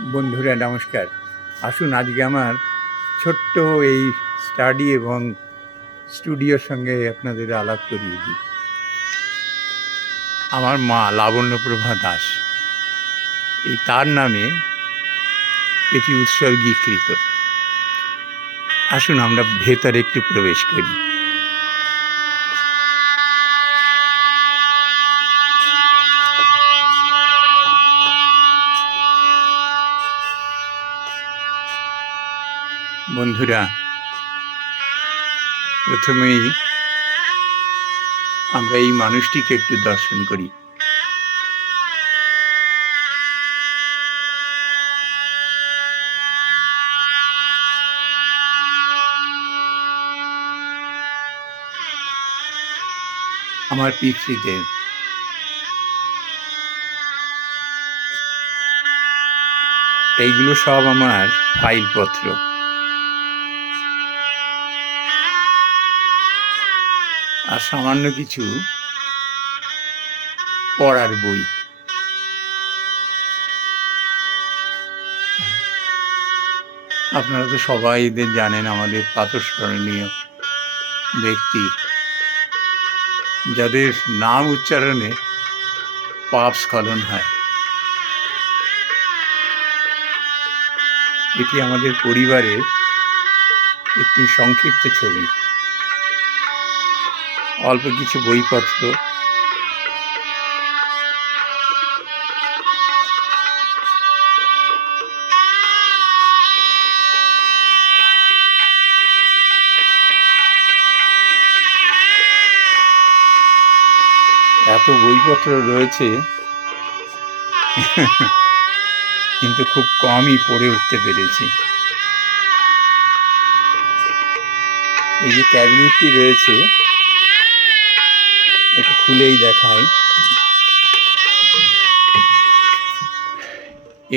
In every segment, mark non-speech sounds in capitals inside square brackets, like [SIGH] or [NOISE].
বন্ধুরা, নমস্কার। আসুন, আজকে আমার ছোট্ট এই স্টাডি এবং স্টুডিওর সঙ্গে আপনাদের আলাপ করিয়ে দিই। আমার মা লাবণ্যপ্রভা দাস। এই তার নামে এটি উৎসর্গীকৃত। আসুন, আমরা ভেতরে একটু প্রবেশ করি। বন্ধুরা প্রথমেই আমরা এই মানুষটিকে একটু দর্শন করি। আমার পিতৃদেব। এইগুলো সব আমার ফাইলপত্র। আর সামান্য কিছু পড়ার বই। আপনারা তো সবাই এদের জানেন, আমাদের প্রাতঃস্মরণীয় ব্যক্তি। যাদের নাম উচ্চারণে পাপ স্খলন হয়। এটি আমাদের পরিবারের একটি সংক্ষিপ্ত ছবি। অল্প কিছু বইপত্র এত বইপত্র রয়েছে। কিন্তু খুব কমই পড়ে উঠতে পেরেছি। এই যে ক্যাবিনেটটি রয়েছে একটু খুলেই দেখাই।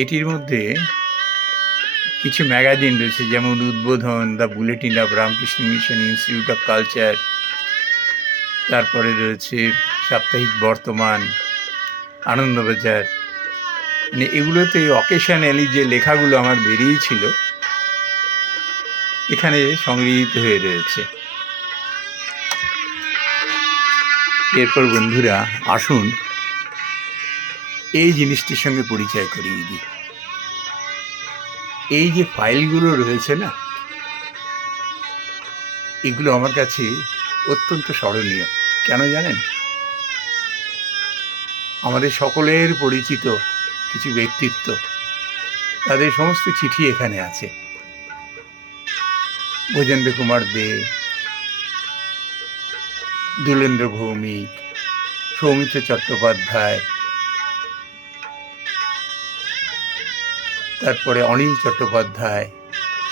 এটির মধ্যে কিছু ম্যাগাজিন রয়েছে, যেমন Udbodhan, the bulletin of Ramakrishna mission institute of culture, তারপরে রয়েছে সাপ্তাহিক বর্তমান, আনন্দবাজার। মানে এগুলোতে অকেশনালি যে লেখাগুলো আমার বেরিয়েছিল, এখানে সংগৃহীত হয়ে রয়েছে। এরপর বন্ধুরা, আসুন এই জিনিসটির সঙ্গে পরিচয় করিয়ে দিই। এই যে ফাইলগুলো রয়েছে না, এগুলো আমার কাছে অত্যন্ত স্মরণীয়। কেন জানেন? আমাদের সকলের পরিচিত কিছু ব্যক্তিত্ব, তাদের সমস্ত চিঠি এখানে আছে। ভোজেন্দ্র কুমার দে দুলেন্দ্র ভৌমিক সৌমিত্র চট্টোপাধ্যায়, তারপরে অনিল চট্টোপাধ্যায়,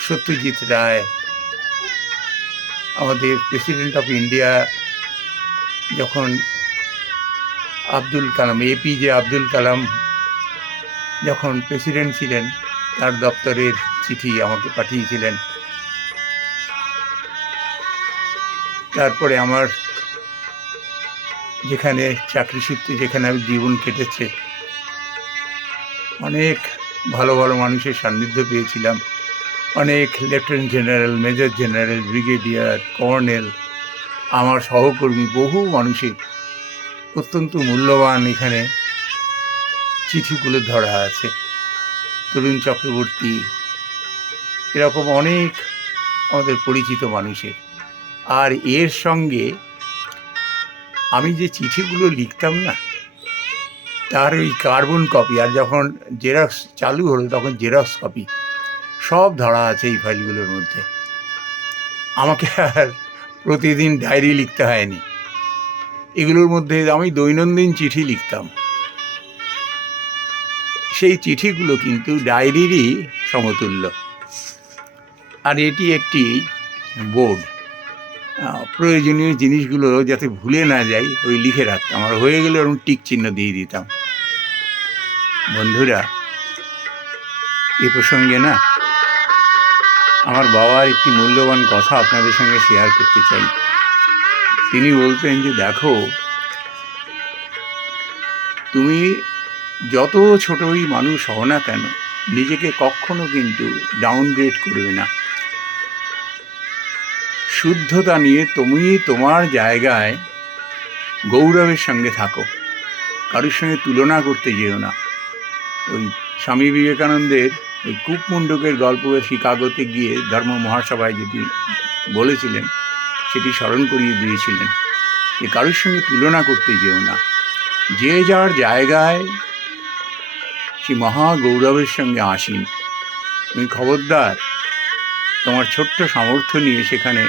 সত্যজিৎ রায়, আমাদের প্রেসিডেন্ট অফ ইন্ডিয়া যখন আব্দুল কালাম এপিজে আব্দুল কালাম যখন প্রেসিডেন্ট ছিলেন, তার দপ্তরের চিঠি আমাকে পাঠিয়েছিলেন। তারপরে আমার যেখানে চাকরি সূত্রে যেখানে আমি জীবন কেটেছে। অনেক ভালো ভালো মানুষের সান্নিধ্য পেয়েছিলাম। অনেক lieutenant general, major general, brigadier, colonel, আমার সহকর্মী, বহু মানুষের অত্যন্ত মূল্যবান এখানে চিঠিগুলো ধরা আছে। তরুণ চক্রবর্তী, এরকম অনেক আমাদের পরিচিত মানুষের। আর এর সঙ্গে আমি যে চিঠিগুলো লিখতাম না, তার ওই কার্বন কপি আর যখন জেরক্স চালু হলো তখন জেরক্স কপি, সব ধরা আছে এই ফাইলগুলোর মধ্যে। আমাকে আর প্রতিদিন ডায়েরি লিখতে হয়নি। এগুলোর মধ্যে আমি দৈনন্দিন চিঠি লিখতাম। সেই চিঠিগুলো কিন্তু ডায়েরিরই সমতুল্য। আর এটি একটি বোর্ড। প্রয়োজনীয় জিনিসগুলো যাতে ভুলে না যাই, ওই লিখে রাখতাম। আর হয়ে গেলে ওরকম টিক চিহ্ন দিয়ে দিতাম। বন্ধুরা, এ প্রসঙ্গে না, আমার বাবার একটি মূল্যবান কথা আপনাদের সঙ্গে শেয়ার করতে চাই। তিনি বলতেন যে, দেখো, তুমি যত ছোটই মানুষ হও না কেন, নিজেকে কখনো কিন্তু ডাউনগ্রেড করবে না। শুদ্ধতা নিয়ে তুমি তোমার জায়গায় গৌরবের সঙ্গে থাকো। কারোর সঙ্গে তুলনা করতে যেও না। ওই স্বামী বিবেকানন্দের ওই কূপমণ্ডকের গল্প শিকাগোতে গিয়ে ধর্ম মহাসভায় যেটি বলেছিলেন, সেটি স্মরণ করিয়ে দিয়েছিলেন। যে কারোর সঙ্গে তুলনা করতে যেও না। যে যার জায়গায় সে মহা গৌরবের সঙ্গে আসীন। তুমি খবরদার, তোমার ছোট্ট সামর্থ্য নিয়ে সেখানে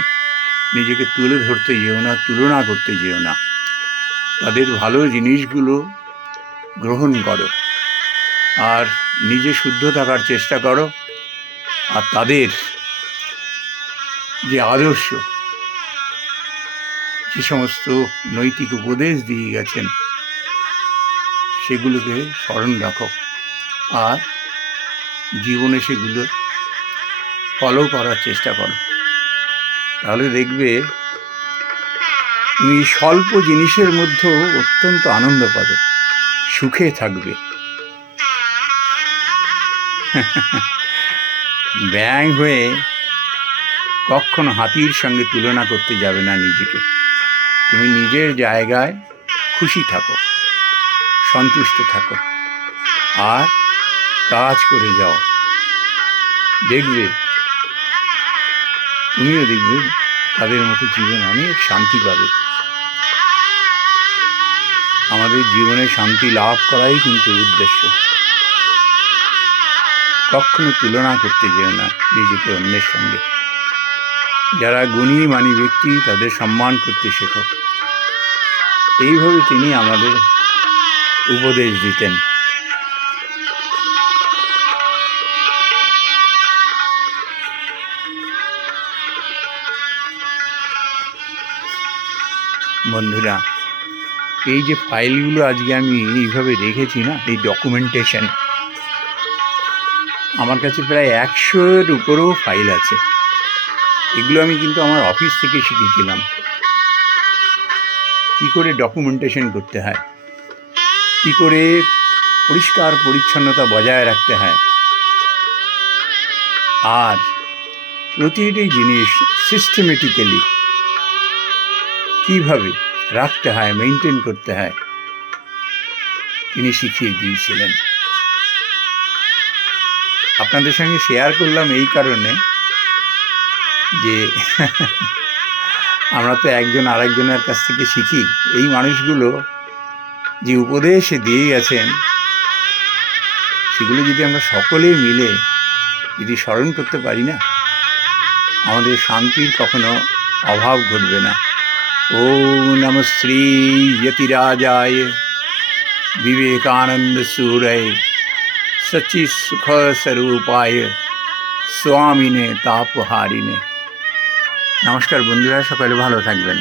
নিজেকে তুলে ধরতে যেও না, তুলনা করতে যেও না। তাদের ভালো জিনিসগুলো গ্রহণ করো আর নিজে শুদ্ধ থাকার চেষ্টা করো। আর তাদের যে আদর্শ, যে সমস্ত নৈতিক উপদেশ দিয়ে গেছেন, সেগুলোকে স্মরণ রাখো। আর জীবনে সেগুলো ফলো করার চেষ্টা করো। তাহলে দেখবে তুমি স্বল্প জিনিসের মধ্যেও অত্যন্ত আনন্দ পাবে, সুখে থাকবে। [LAUGHS] ব্যাং হয়ে কখনো হাতির সঙ্গে তুলনা করতে যাবে না নিজেকে। তুমি নিজের জায়গায় খুশি থাকো, সন্তুষ্ট থাকো, আর কাজ করে যাও। দেখবে তুমিও দেখবে তাদের মতো জীবন অনেক শান্তি পাবে। আমাদের জীবনে শান্তি লাভ করাই কিন্তু উদ্দেশ্য। কখনো তুলনা করতে যেও না নিজেকে অন্যের সঙ্গে। যারা গুণী মানী ব্যক্তি, তাদের সম্মান করতে শেখো। এইভাবে তিনি আমাদের উপদেশ দিতেন। বন্ধুরা, এই যে ফাইলগুলো আজকে আমি এইভাবে রেখেছি না, এই ডকুমেন্টেশন আমার কাছে প্রায় একশোর উপরেও ফাইল আছে। এগুলো আমি কিন্তু আমার অফিস থেকে শিখেছিলাম। কি করে ডকুমেন্টেশন করতে হয়? কি করে পরিষ্কার পরিচ্ছন্নতা বজায় রাখতে হয়? আর প্রতিটি জিনিস সিস্টেমেটিক্যালি কীভাবে রাখতে হয় মেনটেন করতে হয়, তিনি শিখিয়ে দিয়েছিলেন। আপনাদের সঙ্গে শেয়ার করলাম এই কারণে যে আমরা তো একজন আরেকজনের কাছ থেকে শিখি। এই মানুষগুলো যে উপদেশ দিয়ে গেছেন, সেগুলো যদি আমরা সকলে মিলে যদি স্মরণ করতে পারি না, আমাদের শান্তির কখনো অভাব ঘটবে না। ও নম শ্রী যতিরাজায় বিবেকানন্দ সুরয় সচি সুখ স্বরূপায় স্বামিনে তাপহারিণে নমস্কার বন্ধুরা সকালে ভালো থাকবেন